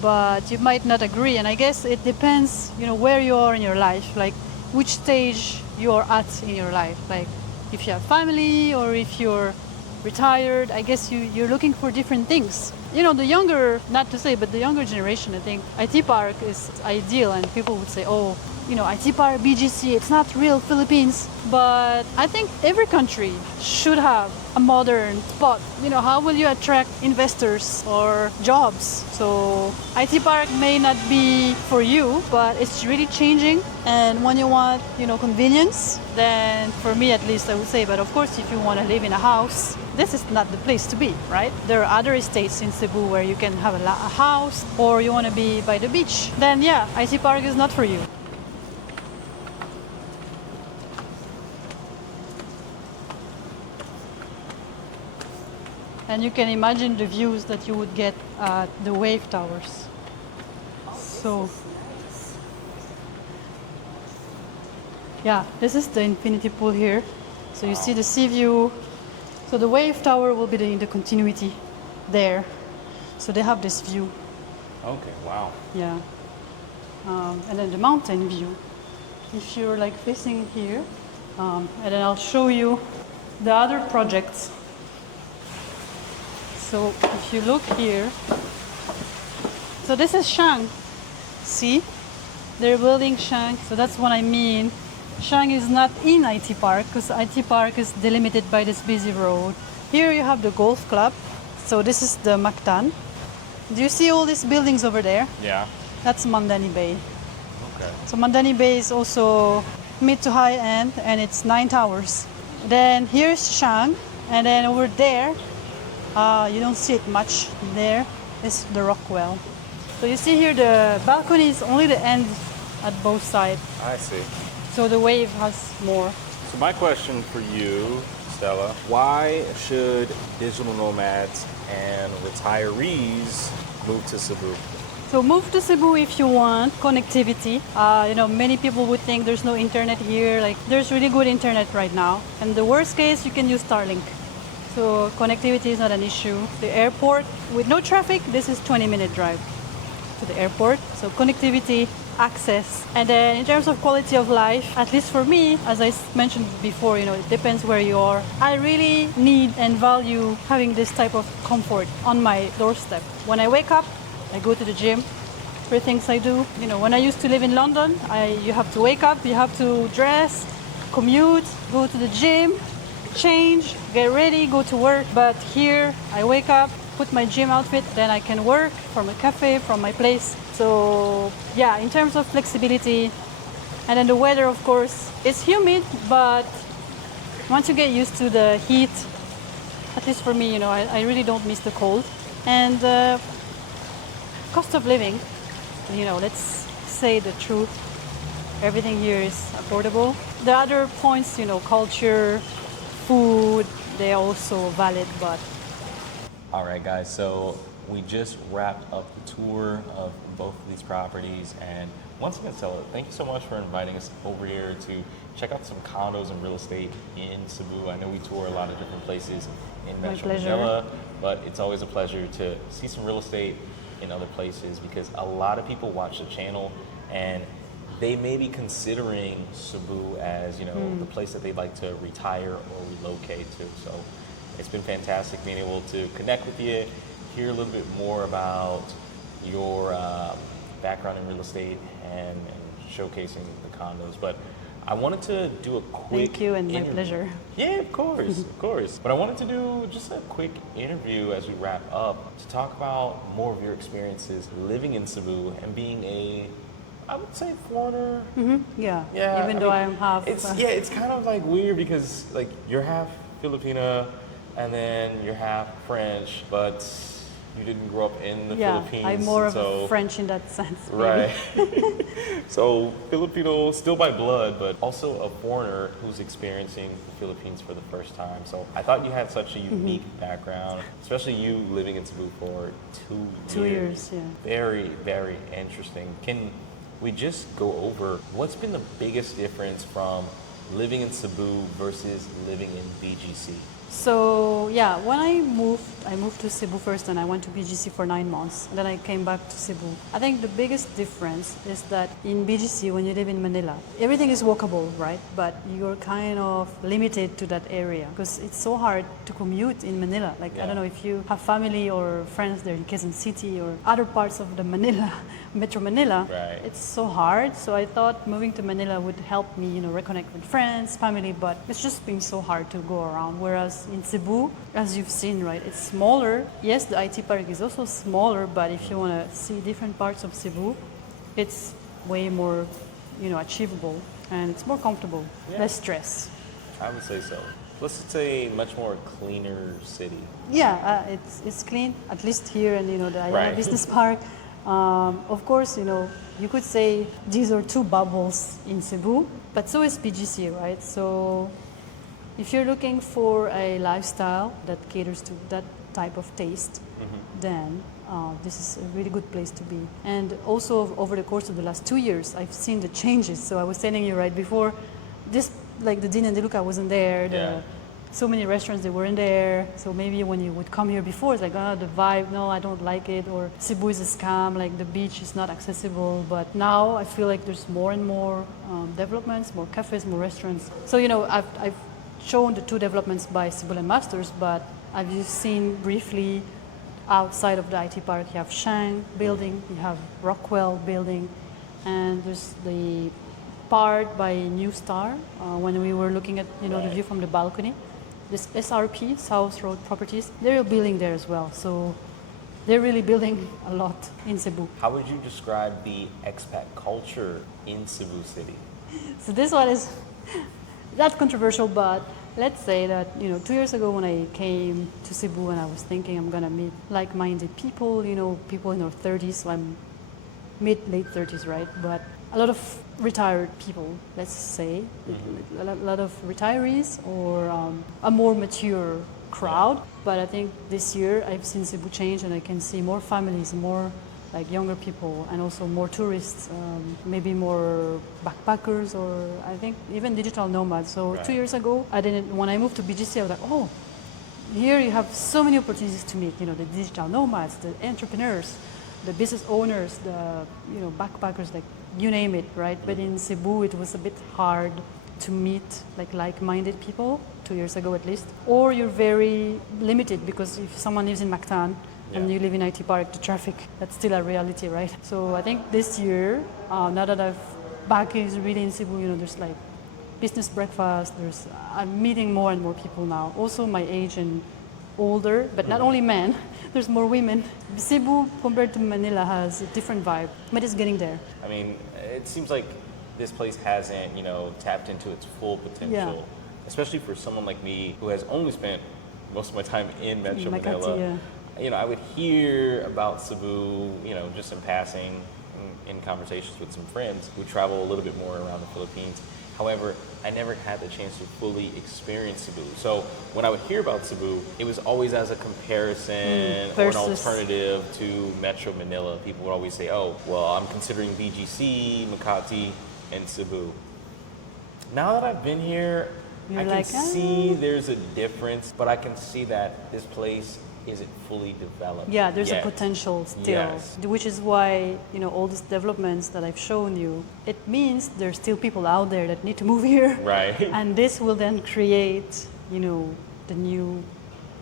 But you might not agree, and I guess it depends, where you are in your life, like which stage you are at in your life. Like if you have family or if you're retired, I guess you're looking for different things. The younger, not to say, but the younger generation, I think IT Park is ideal, and people would say, oh, IT Park, BGC, it's not real Philippines. But I think every country should have a modern spot. How will you attract investors or jobs? So IT Park may not be for you, but it's really changing. And when you want, convenience, then for me at least I would say, but of course if you want to live in a house, this is not the place to be, right? There are other estates in Cebu where you can have a house, or you want to be by the beach. Then yeah, IT Park is not for you. And you can imagine the views that you would get at the wave towers. So, yeah, this is the infinity pool here. So you see the sea view. So the wave tower will be in the continuity there. So they have this view. Okay, wow. Yeah. And then the mountain view. If you're like facing here, and then I'll show you the other projects. So if you look here, so this is Shang. See? They're building Shang. So that's what I mean. Shang is not in IT Park because IT Park is delimited by this busy road. Here you have the golf club. So this is the Mactan. Do you see all these buildings over there? Yeah. That's Mandani Bay. Okay. So Mandani Bay is also mid to high end, and it's 9 towers. Then here's Shang, and then over there, you don't see it much. There is the Rockwell. So you see here the balcony is only the end at both sides. I see. So the wave has more. So my question for you, Stella, why should digital nomads and retirees move to Cebu? So move to Cebu if you want connectivity. Many people would think there's no internet here. Like there's really good internet right now. And the worst case, you can use Starlink. So connectivity is not an issue. The airport, with no traffic, this is 20-minute drive to the airport. So connectivity, access. And then in terms of quality of life, at least for me, as I mentioned before, it depends where you are. I really need and value having this type of comfort on my doorstep. When I wake up, I go to the gym. For things I do, when I used to live in London, you have to wake up, you have to dress, commute, go to the gym, change, get ready, go to work. But here, I wake up, put my gym outfit, then I can work from a cafe, from my place. So yeah, in terms of flexibility, and then the weather, of course, it's humid, but once you get used to the heat, at least for me, I really don't miss the cold. And cost of living, let's say the truth. Everything here is affordable. The other points, culture, food, they're also valid, but All right, guys, so we just wrapped up the tour of both of these properties. And once again, Stella, thank you so much for inviting us over here to check out some condos and real estate in Cebu. I know we tour a lot of different places in My Metro pleasure. Manila, but it's always a pleasure to see some real estate in other places because a lot of people watch the channel and they may be considering Cebu as, the place that they'd like to retire or relocate to. So it's been fantastic being able to connect with you, hear a little bit more about your background in real estate and showcasing the condos. But I wanted to do a quick thank you and my interview. pleasure. Yeah, of course, of course. But I wanted to do just a quick interview as we wrap up to talk about more of your experiences living in Cebu and being I would say foreigner. Yeah, Yeah, even I though mean, I'm half. it's kind of like weird because like you're half Filipina and then you're half French, but you didn't grow up in the yeah, Philippines. I'm more of so, a French in that sense. maybe. Right. So Filipino still by blood, but also a foreigner who's experiencing the Philippines for the first time. So I thought you had such a unique background, especially you living in Cebu for 2 2 years, yeah. Very, very interesting. Can we just go over what's been the biggest difference from living in Cebu versus living in BGC? So yeah, when I moved to Cebu first, and I went to BGC for 9 months. And then I came back to Cebu. I think the biggest difference is that in BGC, when you live in Manila, everything is walkable, right? But you're kind of limited to that area because it's so hard to commute in Manila. Like I don't know if you have family or friends there in Quezon City or other parts of the Manila, Metro Manila. Right. It's so hard. So I thought moving to Manila would help me, reconnect with friends, family. But it's just been so hard to go around. Whereas in Cebu, as you've seen, right, it's smaller. Yes, the IT park is also smaller, but if you want to see different parts of Cebu, it's way more, achievable and it's more comfortable, less stress. I would say so. Plus, it's a much more cleaner city. Yeah, it's clean, at least here in, the Ayala Right. Business Park. Of course, you could say these are two bubbles in Cebu, but so is BGC, right? So if you're looking for a lifestyle that caters to that type of taste, then this is a really good place to be. And also over the course of the last 2 years, I've seen the changes. So I was telling you right before, this like the Din and the Luca wasn't there. So many restaurants, they weren't there. So maybe when you would come here before, it's like, the vibe, no, I don't like it. Or Cebu is a scam, like the beach is not accessible. But now I feel like there's more and more developments, more cafes, more restaurants. So, I've shown the two developments by Cebulan Masters, but I've just seen briefly outside of the IT park, you have Shang building, you have Rockwell building, and there's the part by New Star when we were looking at the view from the balcony. This SRP, South Road Properties, they're building there as well. So they're really building a lot in Cebu. How would you describe the expat culture in Cebu City? So this one is not controversial, but let's say that 2 years ago when I came to Cebu and I was thinking I'm gonna meet like-minded people, people in their 30s. So I'm mid-late 30s, right? But a lot of retired people, let's say, a lot of retirees or a more mature crowd. But I think this year I've seen Cebu change and I can see more families, more like younger people and also more tourists, maybe more backpackers or I think even digital nomads. So 2 years ago, when I moved to BGC, I was like, oh, here you have so many opportunities to meet, the digital nomads, the entrepreneurs, the business owners, the backpackers, like you name it, right? But in Cebu, it was a bit hard to meet like-minded people 2 years ago at least, or you're very limited because if someone lives in Mactan and you live in IT Park, the traffic, that's still a reality, right? So I think this year, now that back is really in Cebu, there's like business breakfast, I'm meeting more and more people now, also my age and older, but not only men, there's more women. Cebu compared to Manila has a different vibe, but it's getting there. I mean, it seems like this place hasn't, tapped into its full potential, especially for someone like me who has only spent most of my time in Metro Makati, Manila. yeah. I would hear about Cebu, just in passing, in conversations with some friends who travel a little bit more around the Philippines. However, I never had the chance to fully experience Cebu. So when I would hear about Cebu, it was always as a comparison or an alternative to Metro Manila. People would always say, oh, well, I'm considering BGC, Makati, and Cebu. Now that I've been here, I can see there's a difference, but I can see that this place isn't fully developed. Yeah, there's a potential still, which is why, all these developments that I've shown you, it means there's still people out there that need to move here. Right. And this will then create,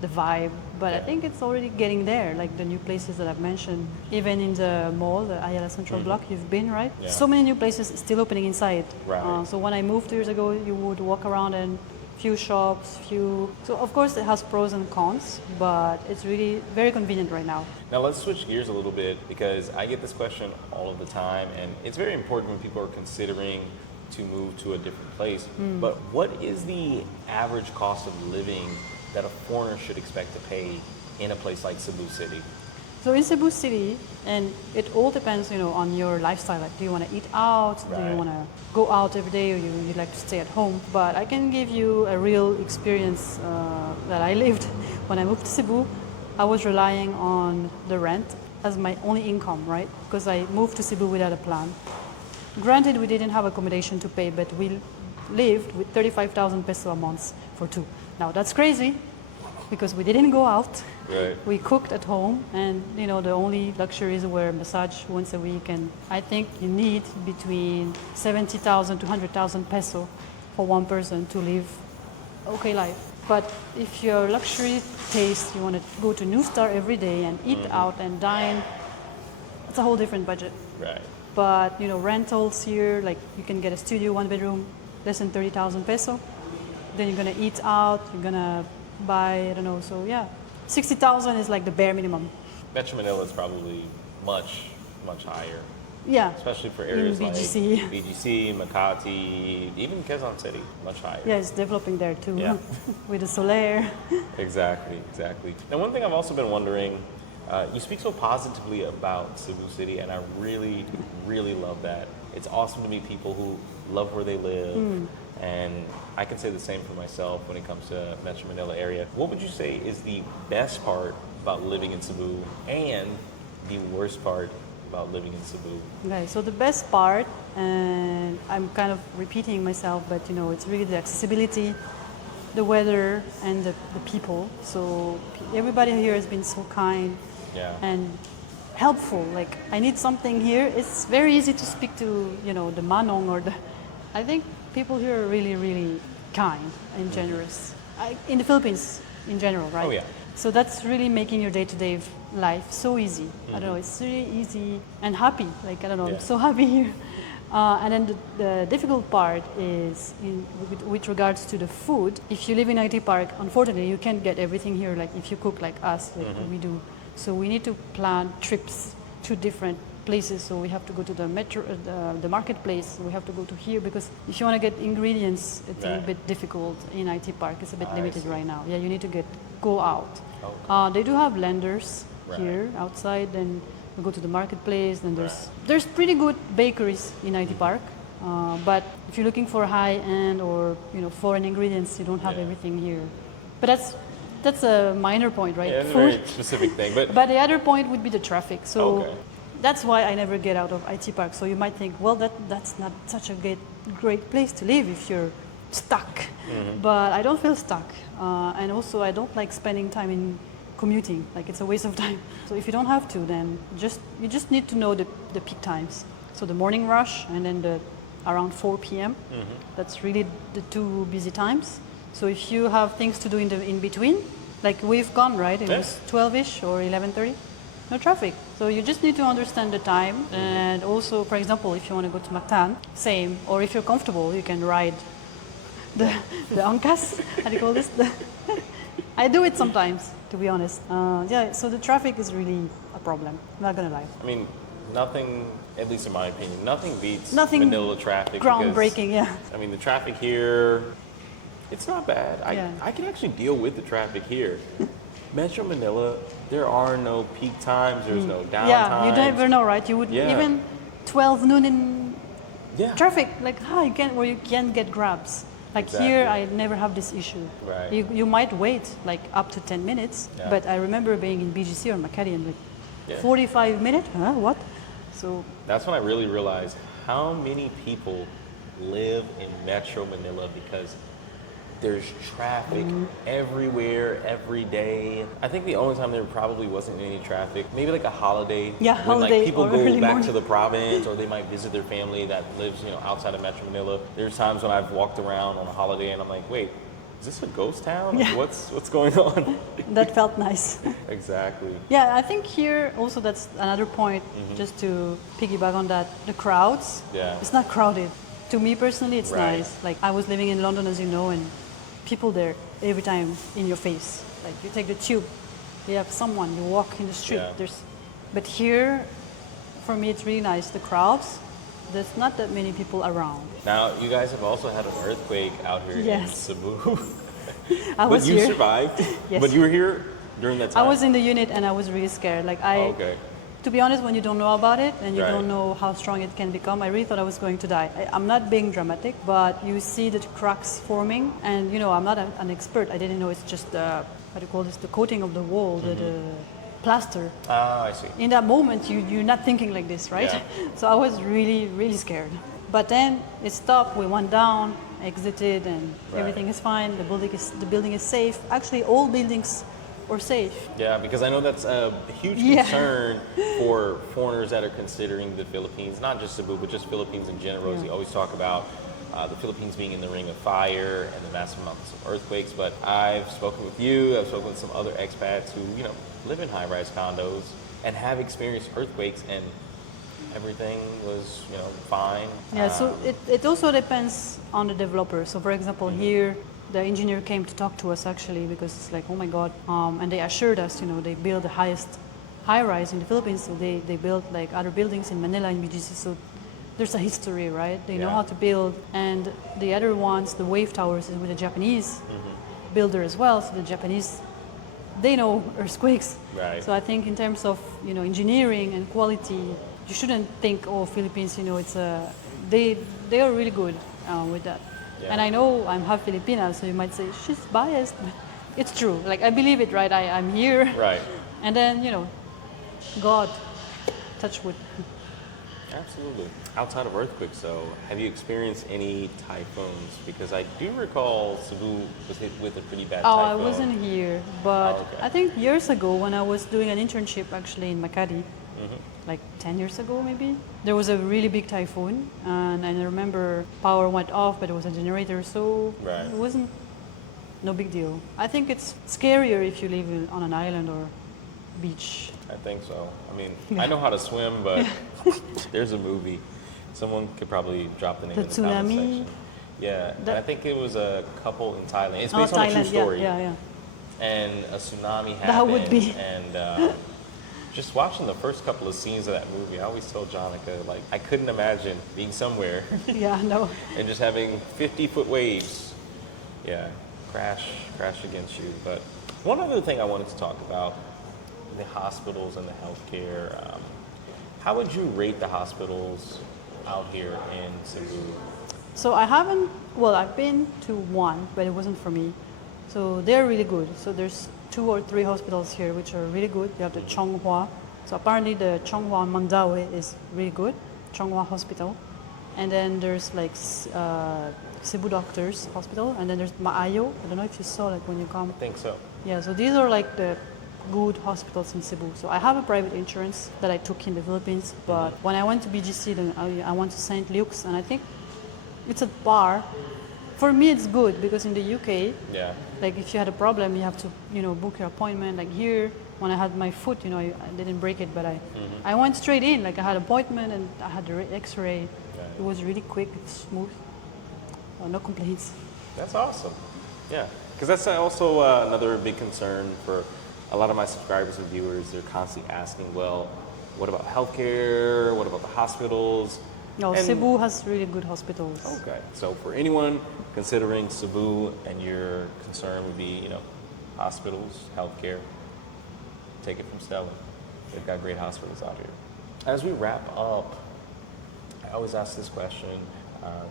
the vibe. But I think it's already getting there, like the new places that I've mentioned. Even in the mall, the Ayala Central Block, you've been, right? Yeah. So many new places still opening inside. Right. So when I moved 2 years ago, you would walk around and few shops, so of course it has pros and cons, but it's really very convenient right now. Now let's switch gears a little bit because I get this question all of the time, and it's very important when people are considering to move to a different place. But what is the average cost of living that a foreigner should expect to pay in a place like Cebu City? So in Cebu City, and it all depends, on your lifestyle. Like, do you want to eat out? Right. Do you want to go out every day, or you like to stay at home? But I can give you a real experience that I lived when I moved to Cebu. I was relying on the rent as my only income, right? Because I moved to Cebu without a plan. Granted, we didn't have accommodation to pay, but we lived with 35,000 peso a month for two. Now that's crazy, because we didn't go out. Right. We cooked at home, and the only luxuries were massage once a week. And I think you need between 70,000 to 100,000 peso for one person to live okay life. But if your luxury taste, you want to go to New Star every day and eat out and dine, it's a whole different budget. Right. But rentals here, like you can get a studio, 1 bedroom, less than 30,000 peso. Then you're gonna eat out, you're gonna buy, I don't know, so yeah. 60,000 is like the bare minimum. Metro Manila is probably much, much higher. Yeah. Especially for areas BGC. like BGC, Makati, even Quezon City, much higher. Yeah, it's developing there too. Yeah. With the Soler. Exactly. Now, one thing I've also been wondering, you speak so positively about Cebu City, and I really, really love that. It's awesome to meet people who love where they live, and I can say the same for myself when it comes to Metro Manila area. What would you say is the best part about living in Cebu and the worst part about living in Cebu? Okay, so the best part, and I'm kind of repeating myself, but it's really the accessibility, the weather, and the people. So everybody here has been so kind and helpful. Like, I need something here. It's very easy to speak to, the manong or the... I think people here are really, really kind and generous. In the Philippines in general, right? Oh, yeah. So that's really making your day-to-day life so easy. I don't know, it's really easy and happy. Like, I don't know, I'm so happy here. And then the difficult part is with regards to the food. If you live in IT Park, unfortunately, you can't get everything here. Like if you cook like us, like we do. So we need to plan trips to different places. So we have to go to the metro, the marketplace. We have to go to here because if you want to get ingredients, it's a little bit difficult in IT Park. It's a bit limited right now. Yeah, you need to go out. Okay. They do have lenders here outside, and we go to the marketplace. Then there's pretty good bakeries in IT Park. But if you're looking for high end or foreign ingredients, you don't have everything here. But that's a minor point, right? Yeah, it's a very specific thing. But the other point would be the traffic. So that's why I never get out of IT Park. So you might think, well, that's not such a great place to live if you're stuck. But I don't feel stuck. And also I don't like spending time in commuting. Like, it's a waste of time. So if you don't have to, then you just need to know the peak times. So the morning rush and then around 4 p.m. That's really the two busy times. So if you have things to do in between, like we've gone, right? It was 12-ish or 11:30. No traffic. So you just need to understand the time. And also, for example, if you want to go to Mactan, same. Or if you're comfortable, you can ride the angkas. How do you call this? I do it sometimes, to be honest. So the traffic is really a problem. I'm not going to lie. I mean, nothing, at least in my opinion, nothing beats Manila traffic. Groundbreaking, I mean, the traffic here, it's not bad. I can actually deal with the traffic here. Metro Manila, there are no peak times, there's no downtime. Yeah, you never know, right? You would Yeah. even 12 noon in Yeah. traffic, like you can where you can get grabs. Like here, I never have this issue. Right. You might wait like up to 10 minutes, Yeah. but I remember being in BGC or Makati and like Yeah. 45 minutes. Huh? What? So That's when I really realized how many people live in Metro Manila because there's traffic everywhere, every day. I think the only time there probably wasn't any traffic, maybe like a holiday. Yeah, when holiday like people or go early back morning. to the province or they might visit their family that lives, outside of Metro Manila. There's times when I've walked around on a holiday and I'm like, wait, is this a ghost town? Like, Yeah. what's going on? that felt nice. Exactly. Yeah, I think here also that's another point, just to piggyback on that. The crowds, Yeah. it's not crowded. To me personally, it's Right. nice. Like I was living in London, as you know, and people there every time in your face. Like you take the tube, you have someone, you walk in the street. Yeah. But here, for me, it's really nice. The crowds, there's not that many people around. Now, you guys have also had an earthquake out here in Yes. Cebu. I was But you here. survived. Yes. But you were here during that time. I was in the unit and I was really scared. Like Oh, okay. To be honest, when you don't know about it and you Right. don't know how strong it can become, I really thought I was going to die. I'm not being dramatic, but you see the cracks forming, and I'm not an expert. I didn't know it's just the what do you call this? The coating of the wall, the plaster. Ah, I see. In that moment, you're not thinking like this, right? Yeah. So I was really, really scared. But then it stopped. We went down, exited, and Right. everything is fine. The building is safe. Actually, all buildings are safe. Yeah, because I know that's a huge Yeah. concern for foreigners that are considering the Philippines, not just Cebu, but just Philippines in general. As you always talk about the Philippines being in the ring of fire and the massive amounts of earthquakes. But I've spoken with you, I've spoken with some other expats who, live in high-rise condos and have experienced earthquakes, and everything was, fine. Yeah, so it also depends on the developer. So for example, here, the engineer came to talk to us actually because it's like, oh my God. And they assured us, they build the highest high-rise in the Philippines. So they built like other buildings in Manila and BGC. So there's a history, right? They know Yeah. how to build. And the other ones, the wave towers, is with a Japanese builder as well. So the Japanese, they know earthquakes. Right. So I think in terms of, engineering and quality, you shouldn't think, oh, Philippines, they are really good with that. Yeah. And I know I'm half Filipina, so you might say she's biased, but it's true. Like I believe it, right? I'm here. Right. And then, God, touch wood. Absolutely. Outside of earthquakes, though, have you experienced any typhoons? Because I do recall Cebu was hit with a pretty bad Oh, I typhoon. wasn't here, but Oh, okay. I think years ago when I was doing an internship actually in Makati, like 10 years ago maybe, there was a really big typhoon, and I remember power went off, but it was a generator, so Right. it wasn't no big deal. I think it's scarier if you live on an island or beach. I think so. I mean, I know how to swim, but there's a movie. Someone could probably drop the name The of the comment tsunami? section. Yeah, and I think it was a couple in Thailand. It's Oh, based on a true Thailand, story. yeah. And a tsunami happened. That would be. And just watching the first couple of scenes of that movie, I always told Jonica, like, I couldn't imagine being somewhere Yeah, no. and just having 50-foot waves. Yeah, crash against you. But one other thing I wanted to talk about, the hospitals and the healthcare. How would you rate the hospitals out here in Cebu? So I've been to one, but it wasn't for me. So they're really good. So there's 2 or 3 hospitals here which are really good. You have the Chonghua. So apparently the Chonghua Mandaue is really good, Chonghua Hospital. And then there's like Cebu Doctors Hospital, and then there's Maayo. I don't know if you saw like when you come. I think so. Yeah, so these are like the good hospitals in Cebu. So I have a private insurance that I took in the Philippines, but when I went to BGC, then I went to St. Luke's, and I think it's at par. For me, it's good because in the UK, Yeah. like if you had a problem, you have to, book your appointment. Like here, when I had my foot, I didn't break it, but I went straight in. Like I had an appointment and I had the X-ray. Right. It was really quick, it's smooth. No complaints. That's awesome. Yeah, because that's also another big concern for a lot of my subscribers and viewers. They're constantly asking, well, what about healthcare? What about the hospitals? No, And- Cebu has really good hospitals. Okay, so for anyone considering Cebu and your concern would be, hospitals, healthcare, take it from Stella. They've got great hospitals out here. As we wrap up, I always ask this question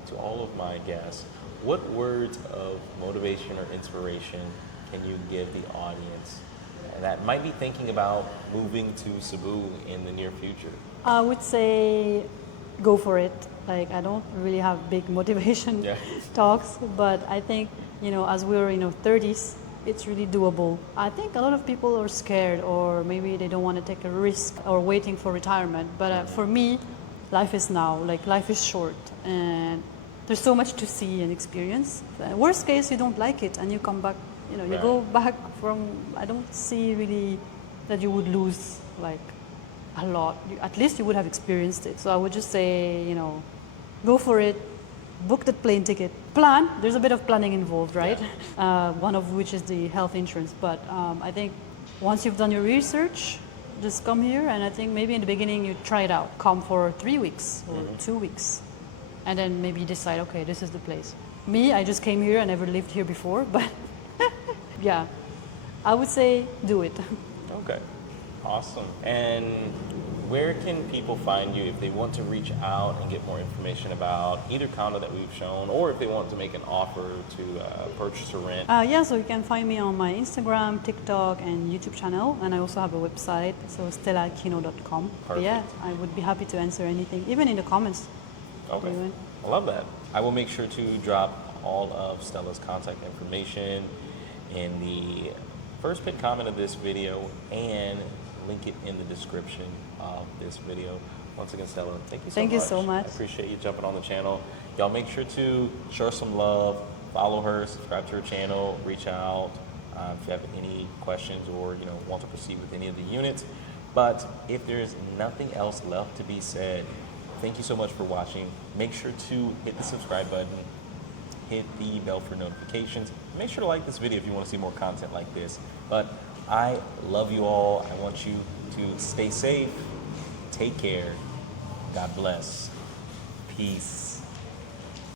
to all of my guests. What words of motivation or inspiration can you give the audience that might be thinking about moving to Cebu in the near future? I would say go for it. Like, I don't really have big motivation talks, but I think, as we're, 30s, it's really doable. I think a lot of people are scared, or maybe they don't want to take a risk or waiting for retirement. But for me, life is now. Like, life is short, and there's so much to see and experience. Worst case, you don't like it, and you come back. You go back from. I don't see really that you would lose like a lot. At least you would have experienced it. So I would just say, go for it. Book that plane ticket. Plan. There's a bit of planning involved, right? One of which is the health insurance. But I think once you've done your research, just come here. And I think maybe in the beginning you try it out. Come for 3 weeks or 2 weeks, and then maybe decide, okay, this is the place. Me, I just came here. I never lived here before, but yeah, I would say do it. Okay, awesome. And where can people find you if they want to reach out and get more information about either condo that we've shown, or if they want to make an offer to purchase or rent? So you can find me on my Instagram, TikTok, and YouTube channel, and I also have a website, so stellakino.com. Yeah, I would be happy to answer anything, even in the comments. Okay, I love that. I will make sure to drop all of Stella's contact information in the first pinned comment of this video and link it in the description of this video. Once again, Stella, thank you so much. Thank you so much. I appreciate you jumping on the channel. Y'all make sure to show some love, follow her, subscribe to her channel, reach out if you have any questions or want to proceed with any of the units. But if there's nothing else left to be said, thank you so much for watching. Make sure to hit the subscribe button, hit the bell for notifications. Make sure to like this video if you want to see more content like this. But I love you all. I want you to stay safe, take care, God bless, peace.